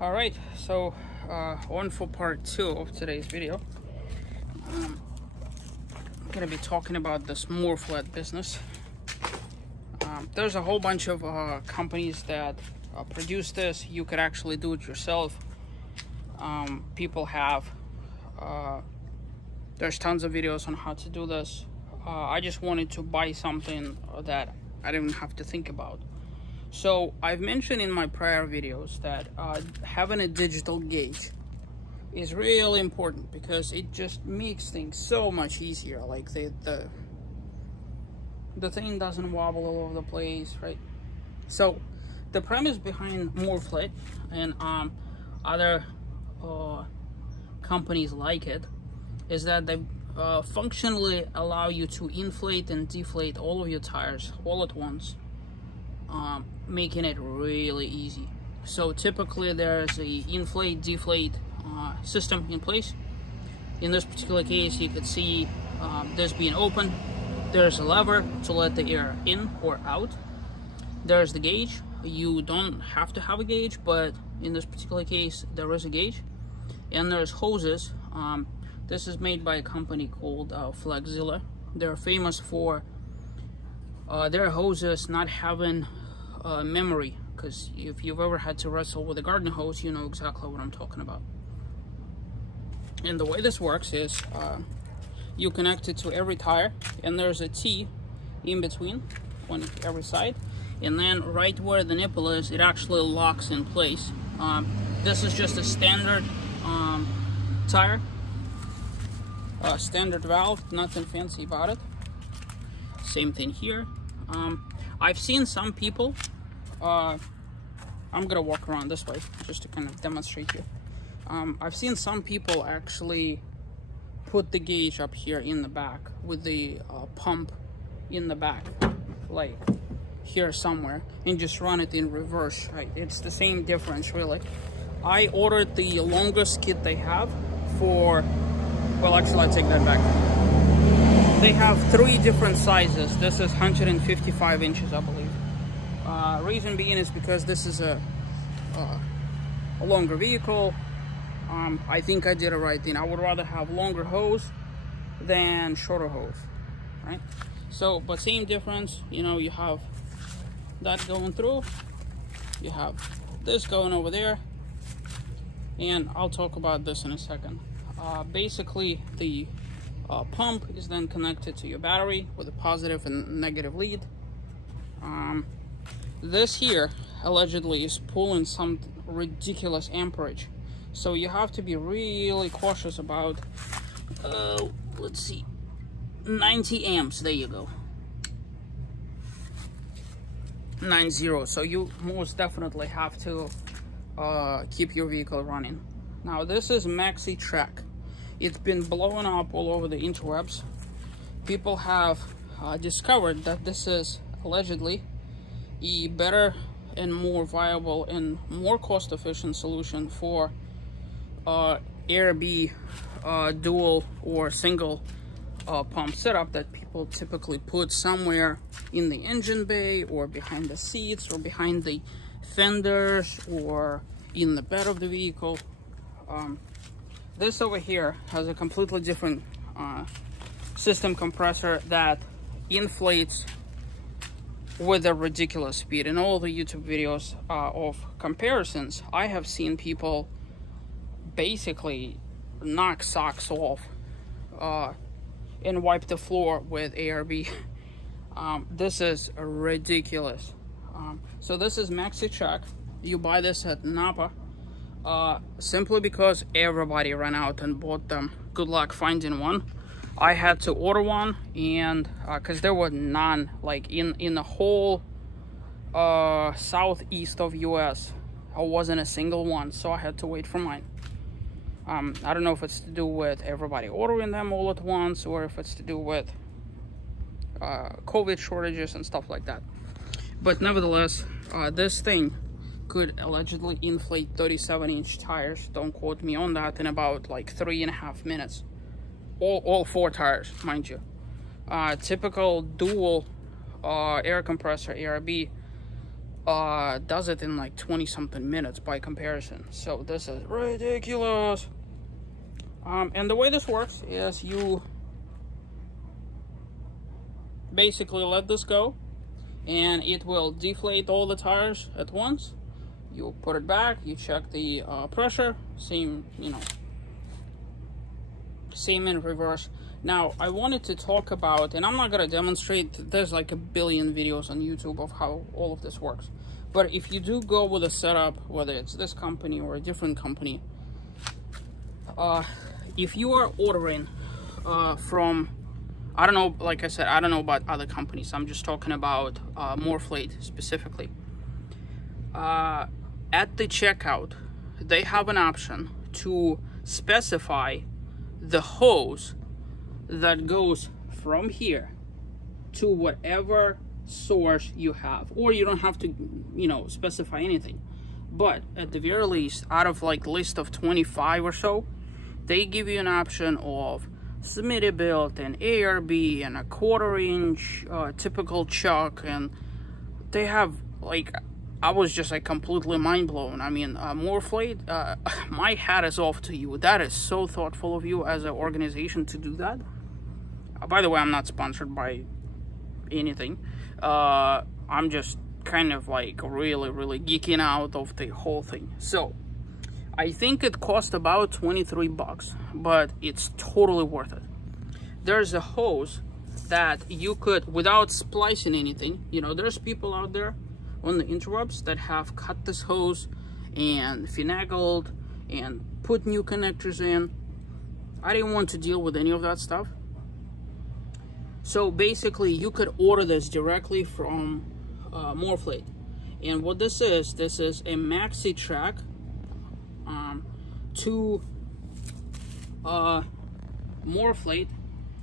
All right, so on for part 2 of today's video. I'm gonna be talking about this Morrflate business. There's a whole bunch of companies that produce this. You could actually do it yourself. People have there's tons of videos on how to do this. I just wanted to buy something that I didn't have to think about. So I've mentioned in my prior videos that having a digital gauge is really important because it just makes things so much easier. Like the thing doesn't wobble all over the place, right? So the premise behind Morrflate and other companies like it is that they functionally allow you to inflate and deflate all of your tires all at once, making it really easy. So typically there's a inflate deflate system in place. In this particular case, you could see this being open. There's a lever to let the air in or out. There's the gauge. You don't have to have a gauge, but in this particular case there is a gauge. And there's hoses. This is made by a company called Flexzilla. They're famous for their hoses not having memory, because if you've ever had to wrestle with a garden hose, you know exactly what I'm talking about. And the way this works is you connect it to every tire, and there's a T in between on every side, and then right where the nipple is, it actually locks in place. This is just a standard tire, standard valve, nothing fancy about it. Same thing here. I've seen some people, I'm gonna walk around this way just to kind of demonstrate here. I've seen some people actually put the gauge up here in the back with the pump in the back, like here somewhere, and just run it in reverse. Right? It's the same difference, really. I ordered the longest kit they have for, well, actually I take that back. They have 3 different sizes. This is 155 inches, I believe. Reason being is because this is a longer vehicle. I think I did it right thing. I would rather have longer hose than shorter hose, right? So, but same difference, you know, you have that going through, you have this going over there, and I'll talk about this in a second. Basically, the pump is then connected to your battery with a positive and negative lead. This here allegedly is pulling some ridiculous amperage, so you have to be really cautious about let's see, 90 amps. There you go, 90. So you most definitely have to keep your vehicle running. Now this is Maxi Trac. It's been blowing up all over the interwebs. People have discovered that this is allegedly a better and more viable and more cost-efficient solution for ARB dual or single pump setup that people typically put somewhere in the engine bay or behind the seats or behind the fenders or in the bed of the vehicle. This over here has a completely different system compressor that inflates with a ridiculous speed. In all the YouTube videos of comparisons, I have seen people basically knock socks off and wipe the floor with ARB. This is ridiculous. So this is Maxi Trac. You buy this at Napa simply because everybody ran out and bought them. Good luck finding one. I had to order one, and because there were none, like in the whole southeast of US, there wasn't a single one, so I had to wait for mine. I don't know if it's to do with everybody ordering them all at once, or if it's to do with COVID shortages and stuff like that. But nevertheless, this thing could allegedly inflate 37-inch tires, don't quote me on that, in about like 3.5 minutes. All 4 tires, mind you. Typical dual air compressor ARB does it in like 20 something minutes by comparison. So this is ridiculous. And the way this works is you basically let this go and it will deflate all the tires at once. You put it back, you check the pressure, same, you know, same in reverse. Now, I wanted to talk about, and I'm not going to demonstrate, there's like a billion videos on YouTube of how all of this works. But if you do go with a setup, whether it's this company or a different company, if you are ordering from, I don't know, like I said, I don't know about other companies. I'm just talking about Morrflate specifically. At the checkout, they have an option to specify the hose that goes from here to whatever source you have, or you don't have to, you know, specify anything. But at the very least, out of like list of 25 or so, they give you an option of Smittybilt and ARB and a 1/4 inch typical chuck, and they have like, I was just like completely mind blown. I mean, Morrflate, my hat is off to you. That is so thoughtful of you as an organization to do that. By the way, I'm not sponsored by anything. I'm just kind of like really geeking out of the whole thing. So I think it cost about 23 bucks, but it's totally worth it. There's a hose that you could, without splicing anything, you know, there's people out there on the interrupts that have cut this hose and finagled and put new connectors in. I didn't want to deal with any of that stuff. So basically you could order this directly from Morrflate. And what this is a Maxi Trac to Morrflate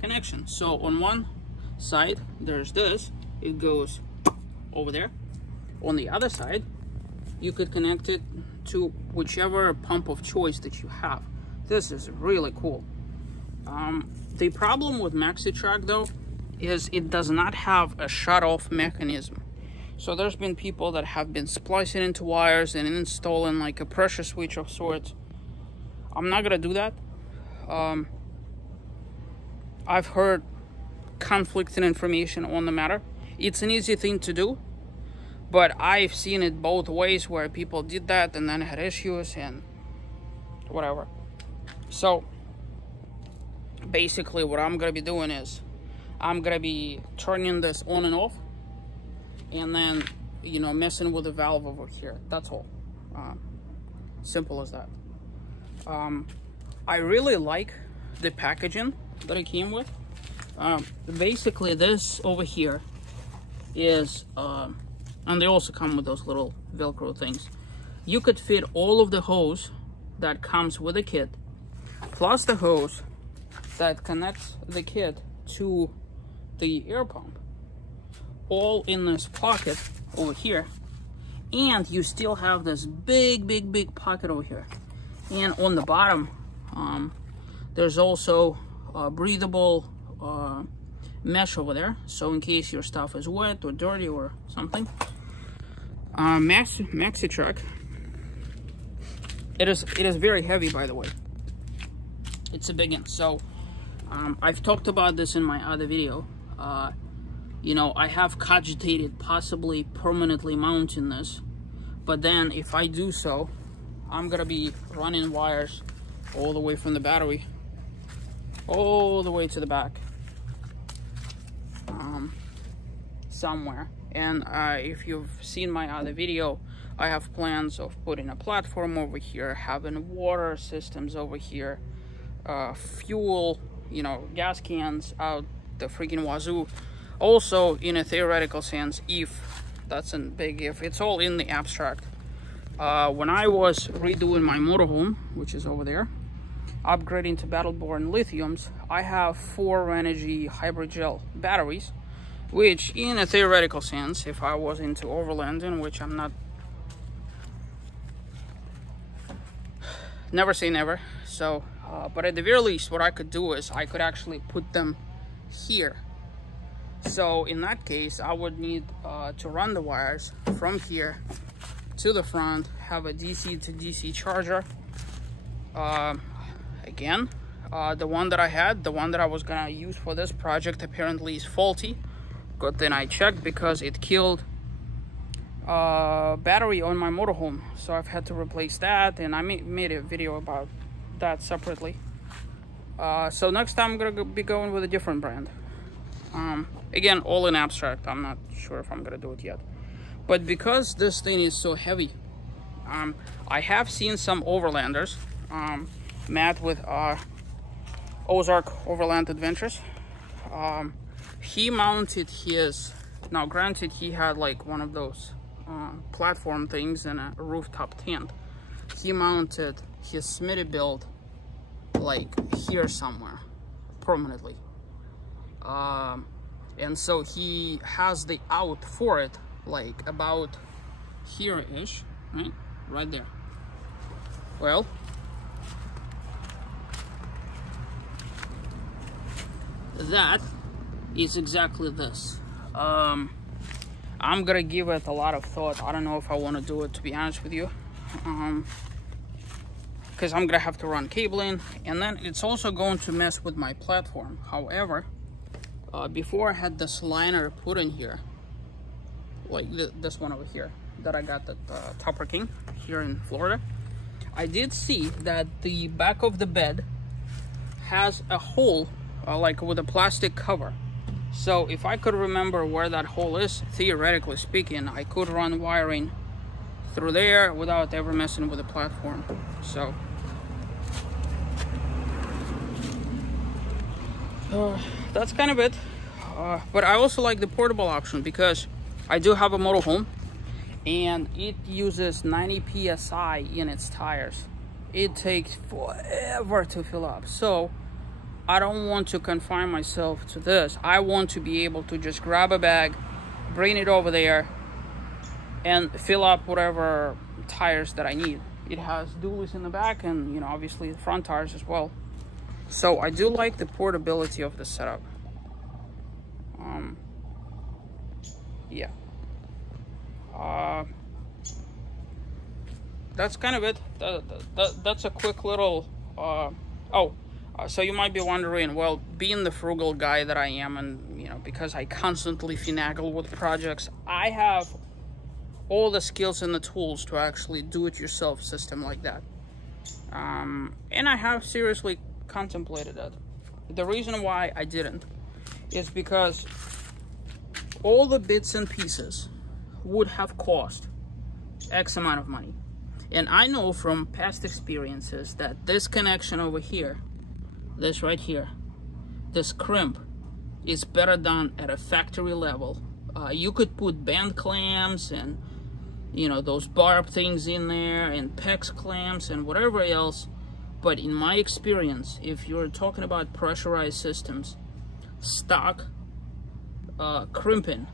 connection. So on one side there's this, it goes over there. On the other side you could connect it to whichever pump of choice that you have. This is really cool. The problem with MaxiTrac though is it does not have a shut-off mechanism. So there's been people that have been splicing into wires and installing like a pressure switch of sorts. I'm not gonna do that. I've heard conflicting information on the matter. It's an easy thing to do, but I've seen it both ways where people did that and then had issues and whatever. So basically what I'm gonna be doing is I'm gonna be turning this on and off and then, you know, messing with the valve over here. That's all. Simple as that. I really like the packaging that it came with. Basically this over here is and they also come with those little Velcro things. You could fit all of the hose that comes with the kit, plus the hose that connects the kit to the air pump, all in this pocket over here. And you still have this big pocket over here. And on the bottom, there's also a breathable mesh over there, so in case your stuff is wet or dirty or something. MaxiTrac, it is very heavy, by the way. It's a big one. So I've talked about this in my other video. You know, I have cogitated possibly permanently mounting this, but then if I do so, I'm gonna be running wires all the way from the battery all the way to the back somewhere. And if you've seen my other video, I have plans of putting a platform over here, having water systems over here, fuel, you know, gas cans out the freaking wazoo. Also, in a theoretical sense, if that's a big if, it's all in the abstract. When I was redoing my motorhome, which is over there, upgrading to Battleborn lithiums, I have 4Energy hybrid gel batteries, which in a theoretical sense, if I was into overlanding, which I'm not, never say never, so but at the very least what I could do is I could actually put them here So in that case, I would need to run the wires from here to the front, have a DC to DC charger. Again, the one that I had, the one that I was gonna use for this project, apparently is faulty. Good thing I checked, because it killed battery on my motorhome, so I've had to replace that, and I made a video about that separately. So next time I'm gonna be going with a different brand. Again, all in abstract. I'm not sure if I'm gonna do it yet, but because this thing is so heavy, I have seen some Overlanders. Matt with Ozark Overland Adventures, he mounted his, now granted he had like one of those platform things and a rooftop tent. He mounted his Smitty build like here somewhere permanently, and so he has the out for it like about here-ish, right there. Well, that is exactly this. I'm gonna give it a lot of thought. I don't know if I want to do it, to be honest with you, because I'm gonna have to run cabling, and then it's also going to mess with my platform. However, before I had this liner put in here, like this one over here that I got at Topper King here in Florida, I did see that the back of the bed has a hole, like with a plastic cover. So if I could remember where that hole is, theoretically speaking, I could run wiring through there without ever messing with the platform. So that's kind of it. But I also like the portable option, because I do have a motorhome and it uses 90 psi in its tires. It takes forever to fill up, so I don't want to confine myself to this. I want to be able to just grab a bag, bring it over there, and fill up whatever tires that I need. It has dualies in the back, and, you know, obviously the front tires as well. So I do like the portability of the setup. Yeah. That's kind of it. That's a quick little so you might be wondering, well, being the frugal guy that I am, and, you know, because I constantly finagle with projects, I have all the skills and the tools to actually do-it-yourself system like that. And I have seriously contemplated it. The reason why I didn't is because all the bits and pieces would have cost X amount of money. And I know from past experiences that this connection over here, this right here, this crimp, is better done at a factory level. You could put band clamps and, you know, those barb things in there, and PEX clamps and whatever else. But in my experience, if you're talking about pressurized systems, stock crimping,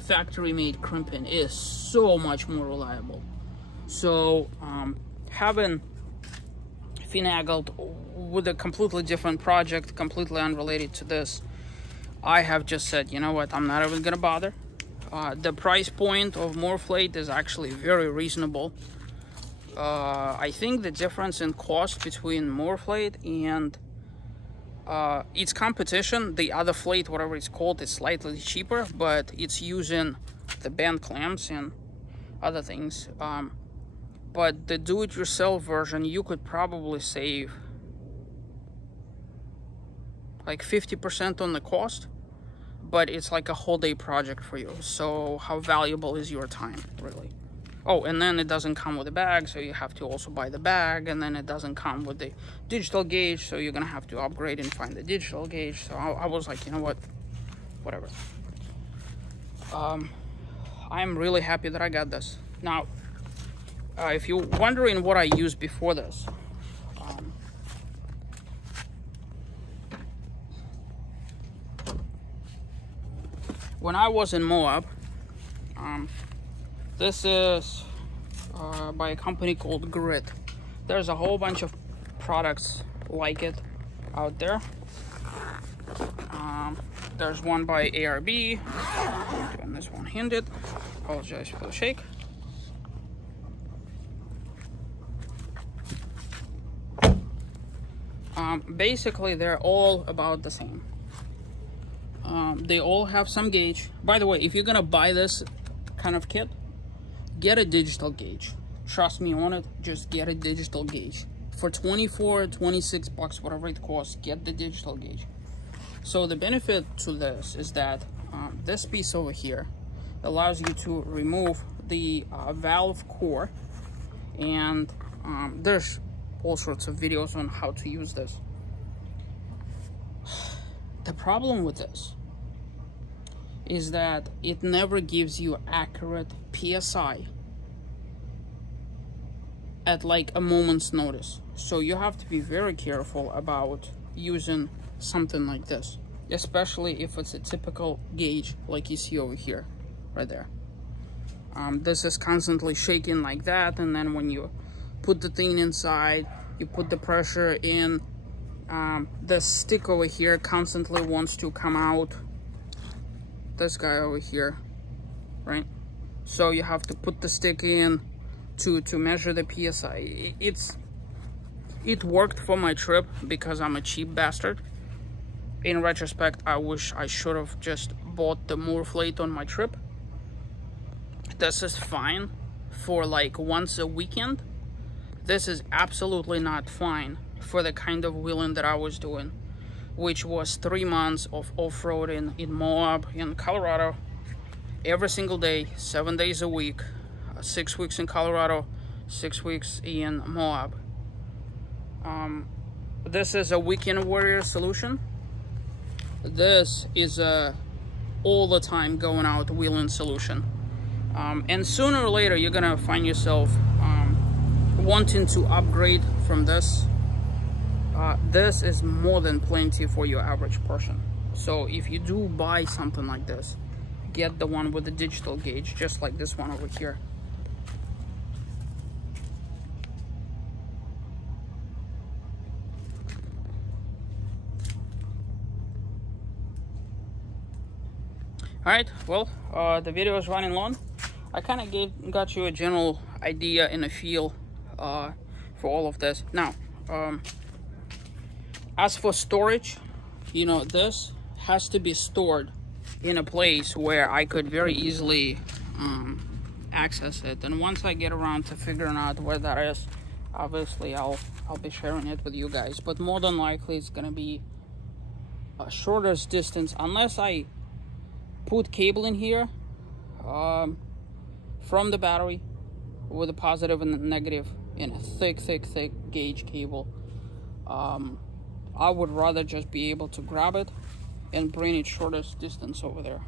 factory-made crimping, is so much more reliable. So having finagled with a completely different project, completely unrelated to this, I have just said, you know what, I'm not even gonna bother. The price point of Morrflate is actually very reasonable. I think the difference in cost between Morrflate and its competition, the other flate, whatever it's called, is slightly cheaper, but it's using the band clamps and other things. But the do-it-yourself version, you could probably save like 50% on the cost, but it's like a whole day project for you. So how valuable is your time, really? Oh, and then it doesn't come with a bag, so you have to also buy the bag, and then it doesn't come with the digital gauge, so you're gonna have to upgrade and find the digital gauge. So I was like, you know what, whatever. I'm really happy that I got this. Now, if you're wondering what I used before this, when I was in Moab, this is by a company called Grit. There's a whole bunch of products like it out there. There's one by ARB. I'm doing this one-handed. Apologize for the shake. Basically, they're all about the same. They all have some gauge. By the way, if you're gonna buy this kind of kit, get a digital gauge. Trust me on it, just get a digital gauge. For 24, 26 bucks, whatever it costs, get the digital gauge. So the benefit to this is that this piece over here allows you to remove the valve core, and there's all sorts of videos on how to use this. The problem with this is that it never gives you accurate PSI at like a moment's notice. So you have to be very careful about using something like this, especially if it's a typical gauge like you see over here, right there. This is constantly shaking like that, and then when you put the thing inside, you put the pressure in, the stick over here constantly wants to come out. This guy over here, right? So you have to put the stick in to measure the PSI. It worked for my trip because I'm a cheap bastard. In retrospect, I wish I should have just bought the Morrflate on my trip. This is fine for like once a weekend. This is absolutely not fine for the kind of wheeling that I was doing, which was 3 months of off-roading in Moab, in Colorado, every single day, 7 days a week, 6 weeks in Colorado, 6 weeks in Moab. This is a weekend warrior solution. This is a all the time going out wheeling solution. And sooner or later, you're gonna find yourself wanting to upgrade from this. This is more than plenty for your average person. So if you do buy something like this, get the one with the digital gauge, just like this one over here. All right, well, the video is running long. I kind of got you a general idea and a feel for all of this. Now, as for storage, you know, this has to be stored in a place where I could very easily access it. And once I get around to figuring out where that is, obviously I'll be sharing it with you guys. But more than likely, it's gonna be a shortest distance, unless I put cable in here from the battery with a positive and a negative in a thick gauge cable. I would rather just be able to grab it and bring it shortest distance over there.